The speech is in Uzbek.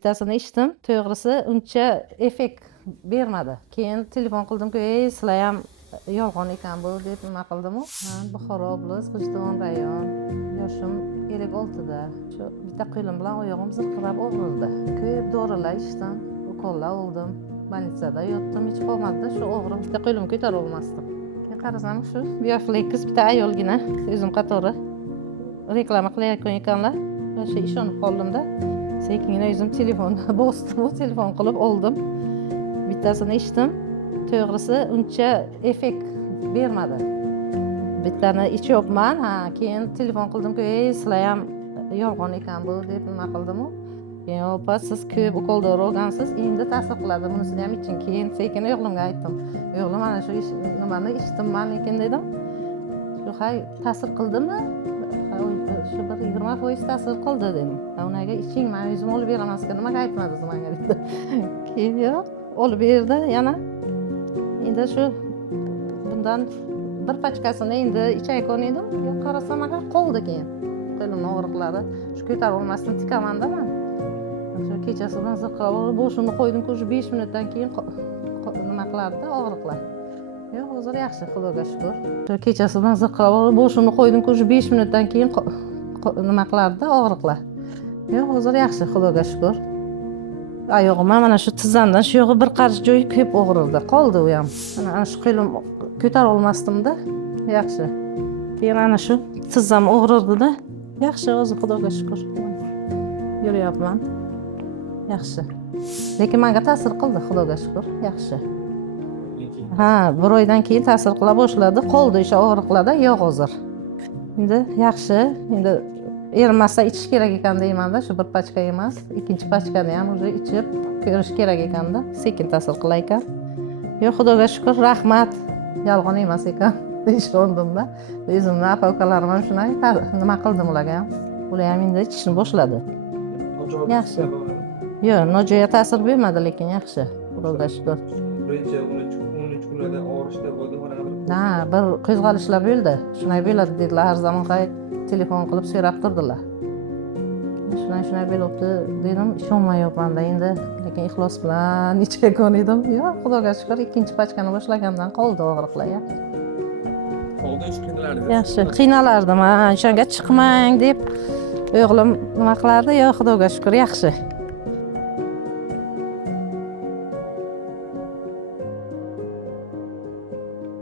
bittasini ichdim. To'g'risi uncha effekt bermadi. Keyin telefon qildim-ku, sizlar ham yolg'on ekan bu deb nima qildim-u. Men Buxoro oblast, G'ijduvon rayon. Yoshim 56da. Shu bitta qo'lim bilan oyog'im zirqirab og'rirdi. Ko'p dorilar ichdim, ukollar oldim. Больницada yotdim, hech qolmadi. Shu og'riq bitta qo'lim ko'tara olmasdim. Keyin qarasam shu Bioflex bitta ayolgina o'zim qatori reklama qilayotgan ekanlar. O'sha ishonib qoldim-da. Sekingina o'zim telefonni bosdim, telefon qilib oldim. Bittasini ichdim. To'g'risi uncha effekt bermadi. Bittani ichyapman, keyin telefon qildim-ku, sizlar ham yolg'on ekan bu deb nima qildim-u. Keyin opa siz ko'p ukol-dori olgansiz, endi ta'sir qiladi, bunisini ham iching. Keyin sekin o'g'limga aytdim. O'g'lim mana shu nimani ichdim lekin dedim. Shu ta'sir qildimi? Shu bir 20% ta'sir qildi dedim. Unaga iching, men o'zim olib beraman, nimaga aytmadingiz menga dedi. Keyin yo'q, olib berdi yana. Endi shu bundan bir pachkasini endi ichayotgan edim. Yo'q, qarasam aka qoldi keyin. Qo'limning og'riqlari shu ko'tarib olmasdan tikamanda men. Shu kechasidan zirqirab boshimni qo'ydim-ku, 5 minutdan keyin nima qilardi og'riqlar. Yo'q, hozir yaxshi, Xudoga shukr. Shu kechasidan zirqirab boshimni qo'ydim-ku, 5 minutdan keyin nima qilardi og'riqlar. Yo'q, hozir yaxshi, Xudoga shukr. Oyog'im mana shu tizzamdan shu yog'i bir qarich joyi ko'p og'rirdi. Qoldi u ham. Ana shu qo'lim ko'tara olmasdim-da. Yaxshi. Keyin ana shu tizzam og'rirdi-da. Yaxshi, hozir Xudoga shukr. Yuryapman. Yaxshi. Lekin menga ta'sir qildi, Xudoga shukr. Yaxshi. Bir oydan keyin ta'sir qila boshladi. Qoldi o'sha og'riqlarda, yo'q hozir. Endi yaxshi. Endi erinmasdan ichish kerak ekan deyman-da, shu bir pachka emas. Ikkinchi pachkani ham уже ichib ko'rish kerak ekanda, sekin ta'sir qilar ekan. Yo'q, Xudoga shukr, rahmat. Yolg'on emas ekan. Ishondim-da. O'zimni aka-ukalarim ham shunday nima qildim ularga ham. Ular ham endi ichishni boshladi. Yaxshi. Yo'q, nojo'ya ta'sir bermadi, lekin yaxshi. Xudoga shukr. Birinchi 13 kunlarda og'rishlar bo'ldi, mana bir qo'zg'alishlar bo'ldi. Shunday bo'ladi dedilar, har zamon telefon qilib so'rab turdilar. Shunday bo'libdi dedim, ishonmayapman-da endi, lekin ixlos bilan ichayotgan edim. Yo'q, Xudoga shukr, ikkinchi pachkani boshlagandan qoldi og'riqlar. Oldin qiynaladi. Yaxshi, qiynalardim. O'shanga chiqmang deb o'g'lim nima qilardi? Yo'q, Xudoga shukr, yaxshi.